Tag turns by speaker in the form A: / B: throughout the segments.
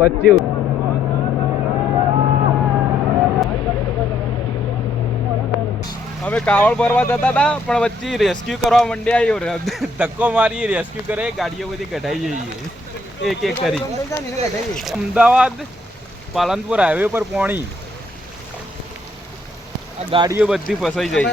A: વચ્ચે અમે કાવડ ભરવા જતા હતા, પણ વચ્ચે રેસ્ક્યુ કરવા માંડ્યા ધક્કો મારી રેસ્ક્યુ કરે, ગાડીઓ બધી કઢાઈ જઈએ. એક એક કરી. અમદાવાદ, પાલનપુર હાઈવે પર પોણી. આ ગાડીઓ બધી ફસાઈ જાય.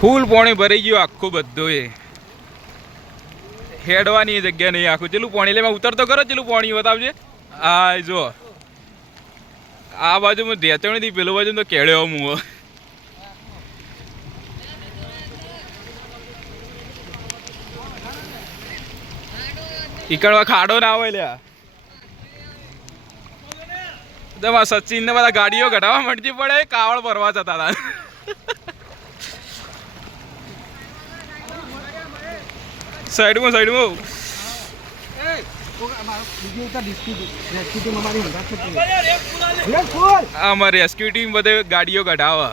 A: ફૂલ પાણી ભરાઈ ગયું આખું બધું એ. હેડવાની જગ્યા નહીં આખું. ચેલું પાણી એટલે ઉતરતો કરો, ચેલું પાણી બતાવજે. હા જો. આ બાજુ હું ધેચણી થી પેલું બાજુ તો કેળ્યો હું. ઈકડવા ખાડો ના હોય લ્યા. તમારા સચિન ને બધા ગાડીઓ ઘટાવા મળતી પડે કાવળ ભરવા જતા હતા. સાઈડમાં સાઈડમાં આમાં રેસ્ક્યુ ટીમ બધે ગાડીઓ કઢાવા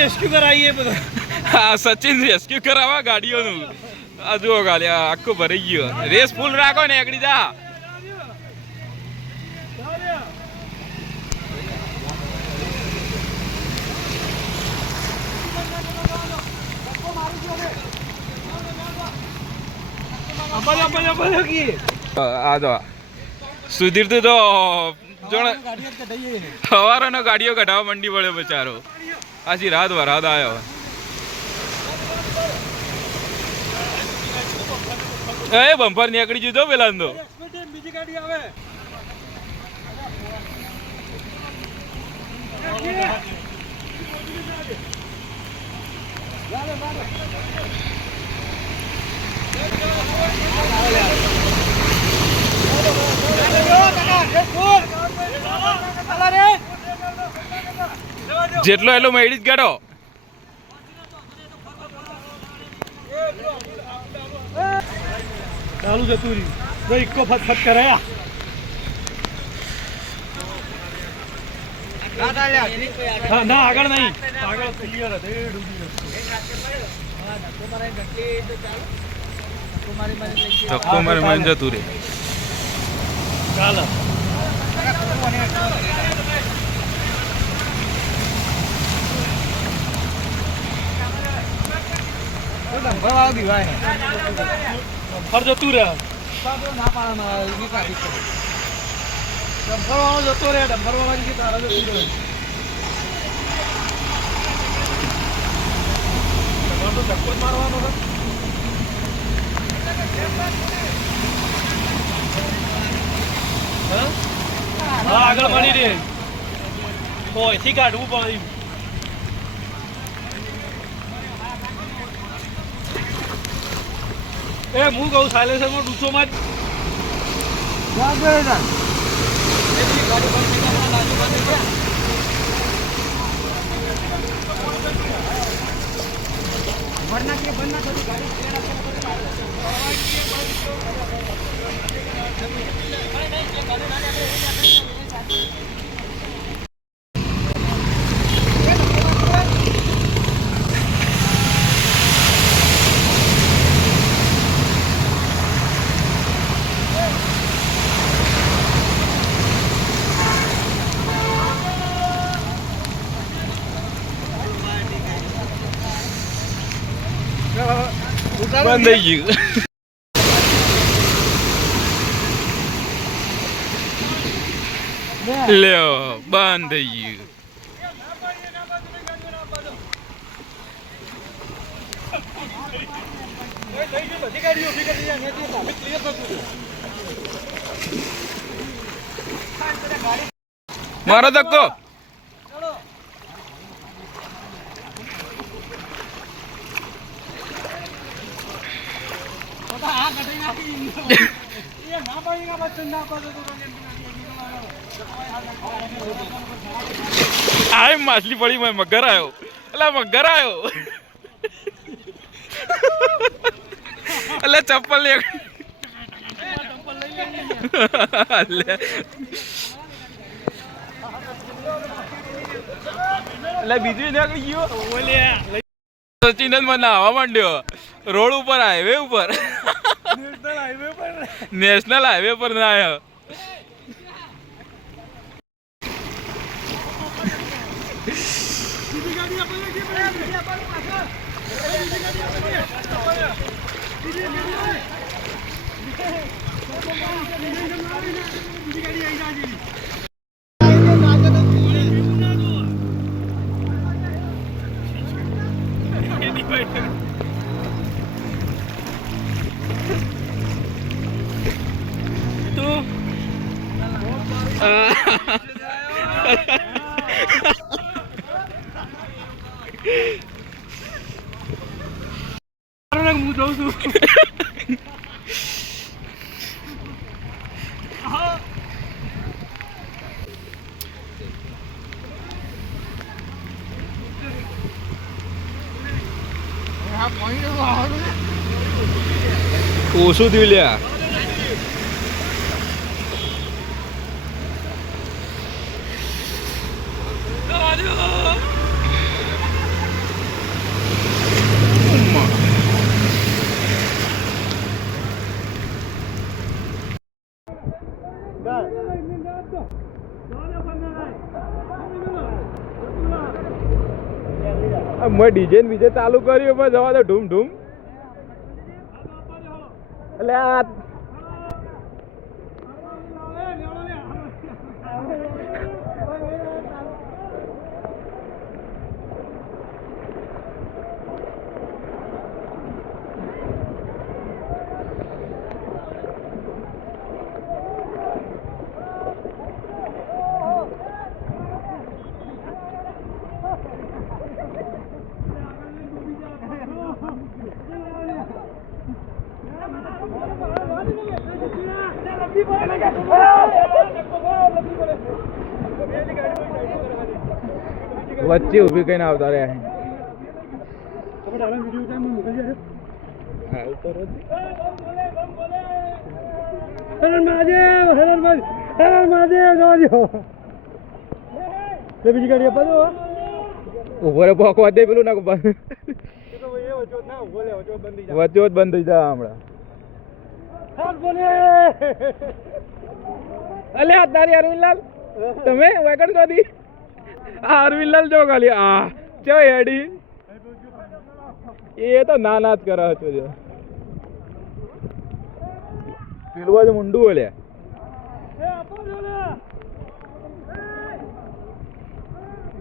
B: રેસ્ક્યુ કરાવીએ
A: હા સચિન રેસ્ક્યુ કરાવવા ગાડીઓનું આ જુઓ ખાલી આખું ભરાઈ ગયો રેસ ફૂલ રાખો ને એકડી જા આ જો સુધીર તો જોણે સવારનો ગાડીઓ કઢાવવા મંડી પડ્યો બચારો. આજી રાત વરાદ આવ્યો એ બમ્પર નીકળી જતો પેલા તો.
B: બીજી ગાડી આવે
A: જેટલો એટલો મેળી જ કાઢો
B: ચાલુ જતું રહ્યું જો ઇક્કો કરાયા ના આગળ નહીં. આગળ ક્લિયર હતું.
A: ધક્કો મારી મારી જતું રે
B: ચાલો. ફર જતું રહે ડમ્ફર વાળો જતો રહે ડમ્ફર વાળા તારા જતું રહે તમારે તો ધક્કો મારવાનો હા? હા આગળ મળી રહે. અહીંથી કાઢવું પડે એ હું કહું સાયલેન્સરમાં ડૂચો માં
A: બંધ થઈ ગયું લ્યો બંધ થઈ ગયું મારો ધક્કો આય માછલી પડી મેં મગર આવ્યો એટલે મગર આવ્યો એટલે ચપ્પલ લે. એટલે બીજું નીકળી ગયો? સચિન મને આવવા માંડ્યો. રોડ ઉપર હાઈવે ઉપર.
B: નેશનલ હાઈવે પર
A: નેશનલ હાઈવે પર ના આવ્યો
B: બીજી ગાડી આપણે નથી પડી. હું જોઉં છું
A: ઓછું થયું લ્યા? મેં ડીજે ને બીજે ચાલુ કર્યું પણ જવા દે ઢૂમ ઢૂમ. એટલે આ વચ્ચે ઊભી કઈને આવતા રહ્યા હા, ઉપર
B: બીજી ગાડી
A: ઊભો રે પોકવા દે પેલું ના બંધ વચ્ચે બંધ થઈ જાય હમણાં. અલે, આ તારી અરવિંદલાલ. તમે? વેકણ શોધી આ અરવિંદલાલ જો ખાલી, આ, ચો હેડી. એ તો ના ના જ કરે છે પેલું બાજુ મુંડું બોલ્યા
B: એ આપો દો ને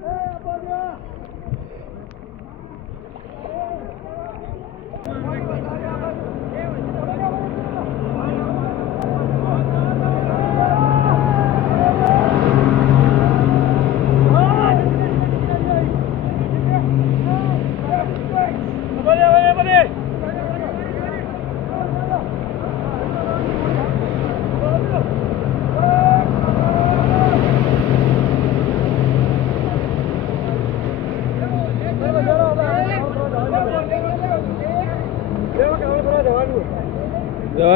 B: એ આપો દો બને બને બને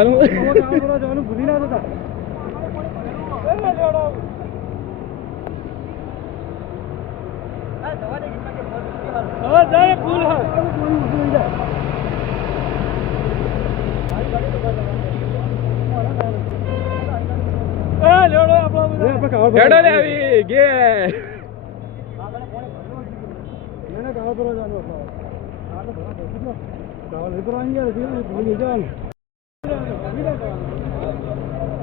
A: જવાનું
B: ભૂલી ના જતા હવે જાય પુલ હા એ લેવડો આપણો
A: હેડો લે આવી ગે
B: એને ગાવા પર જવાનું ગાવા લઈ પર આવી ગયા ભૂલી જવાનું
C: Bir de daha.